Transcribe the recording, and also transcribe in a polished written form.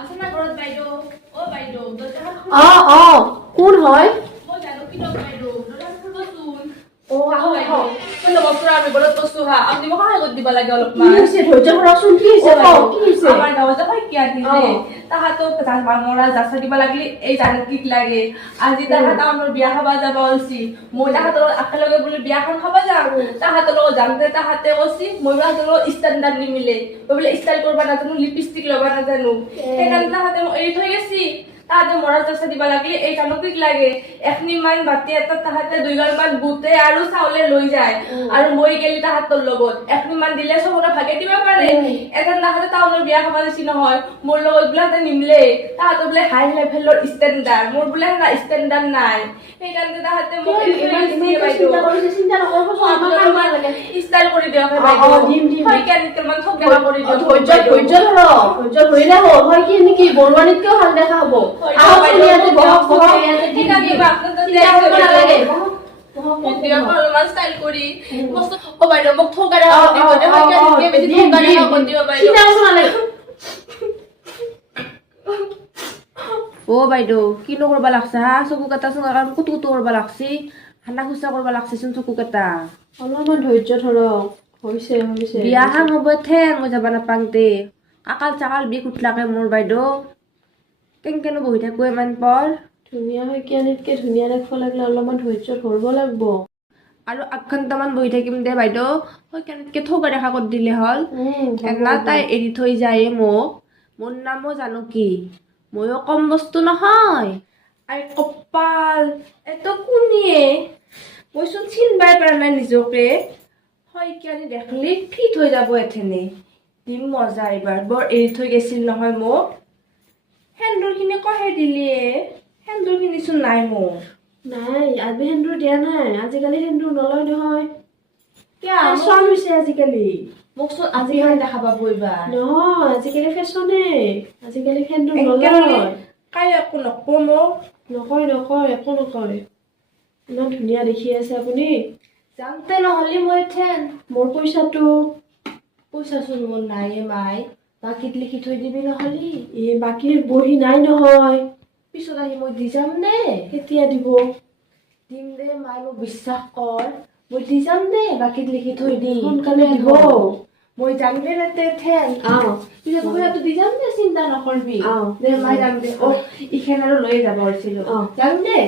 আছে না ঘৰত বাইদেউ অ বাইদেউ কোন হয় মই জানো কি লগ বাইদেউ দৰজা খুলবচোন আহো আহো মই নমস্কাৰ আমি ঘৰত কৈছো হা আপুনি মোক সহায় কৰি দিব লাগে কি অলপমান হৈছে ধৈৰ্য ধৰকচোন কি হৈছে কি হৈছে আমাৰ গাঁৱত যে কি আনিছে তাহাতো মৰা যাচা দিব লাগিলে এই জানকীক লাগে আজি তাহা টাউনৰ বিয়া খাবা যাব অলছি মই তাহাতৰ একেলগে বুলি বিয়াখন খাবা যাম তাহাতৰ লগত যাওঁতে তাহাতে কৈছি মই তাহাতৰ লগত ষ্টেণ্ডাৰ্ড নিমিলে মই বোলে ষ্টাইল কৰবা নাজানো লিপষ্টিক ল'বা নাজানো সেইকাৰণে তাহাতে মোক এৰি থৈ গেছি তাহাতে মৰা যাচা দিব লাগিলে এই জানকীক লাগে এখনিমান বাতি এটা তাহাতে 2 গালমান বুটে আৰু চাউলে লৈ যায় আৰু মই গেলি তাহাতৰ লগত এখনিমান দিলে চবৰে ভাগে দিব পাৰে এটা তাহাতে টাউনৰ বিয়া খাবা দিছি নহয় মোৰ লগত বোলে তাহাতে নিমিলে তাহাতে বোলে হাই লেভেলৰ ষ্টেণ্ডাৰ্ড মোৰ বোলে না ষ্টেণ্ডাৰ্ড নাই সেইকাৰণে তাহাতে মোক চিন্তা নকৰবচোন আমাৰ লাগে ষ্টাইল কৰি দিয়ক বাইদেউ দিম হয় কেন কেমান ঠক দেখা কৰি দিয়ক ধৈৰ্য ধৰিলে হয় কি নেকি বৰুৱানীতকেও ভাল দেখা হ'ব ইয়াতে বহক ঠিক আছে নালাগে ষ্টাইল কৰি অ বাইদেউ মোক ঠগাৰে অ বাইদেউ কিনো কৰবা লাগছে হা চকু কেইটা কুটু কুটু কৰবা লাগছি হানা খুচা কৰবা লাগছিচোন চকু কেইটা অলপমান ধৈৰ্য ধৰক হৈছে বিয়াখন হ'ব ঠেন মই যাবা নাপাংতে কাকাল চাকাল বিষ উঠলাকে মোৰ বাইদেউ কেনকেনো বহি থাকো ইমান পৰ ধুনীয়া হয় কিয়ানিতকে ধুনীয়া দেখিব লাগিলে অলপমান ধৈৰ্য ধৰিব লাগিব আৰু 8 ঘণ্টামান বহি থাকিম দে বাইদেউ হয় কেনেকে ঠগা দেখা কৰি দিলে হ'ল এনা তাই এৰি থৈ যায় মোক মোৰ নামো জানকী ময়ো কম বস্তু নহয় আই কপাল এত কোনিয়ে মইচোন চিনবাই পৰা নাই নিজকে হয় কিয়ানি দেখলি ফিট হৈ যাব এথেনে দিম মজা এইবাৰ বৰ এৰি থৈ গেছিল নহয় মোক সেন্দুৰখিনি কহে দিলিয়ে সেন্দুৰখিনিচোন নাই মোৰ নাই আজি সেন্দুৰ দিয়া নাই আজিকালি সেন্দুৰ নলয় নহয় ফেশ্বন হৈছে আজিকালি মোকচোন আজিকালি দেখা পাব এইবাৰ নহয় আজিকালি ফেশ্বনে আজিকালি সেন্দুৰ নলয় কাই একো নকওঁ মোক নকয় একো নকয় ইমান ধুনীয়া দেখি আছে আপুনি যাওঁতে নহ'লে মই ঠেন মোৰ পইচাচোন মোৰ নাইয়ে মাই বাকীত লিখি থৈ দিবি নহ'লি বাকীৰ বহি নাই নহয় পিছত আহি মই দি যাম দে কেতিয়া দিব দিম দে মাই মোক বিশ্বাস কৰ মই দি যাম দে বাকীত লিখি থৈ দিম সোনকালে দিব মই যাম দে তাতে ঠেন পিছত পইচাটো দি যাম দে চিন্তা নকৰবি দে মাই যাম দে ইখন আৰু লৈ যাব ওলছিলো যাম দে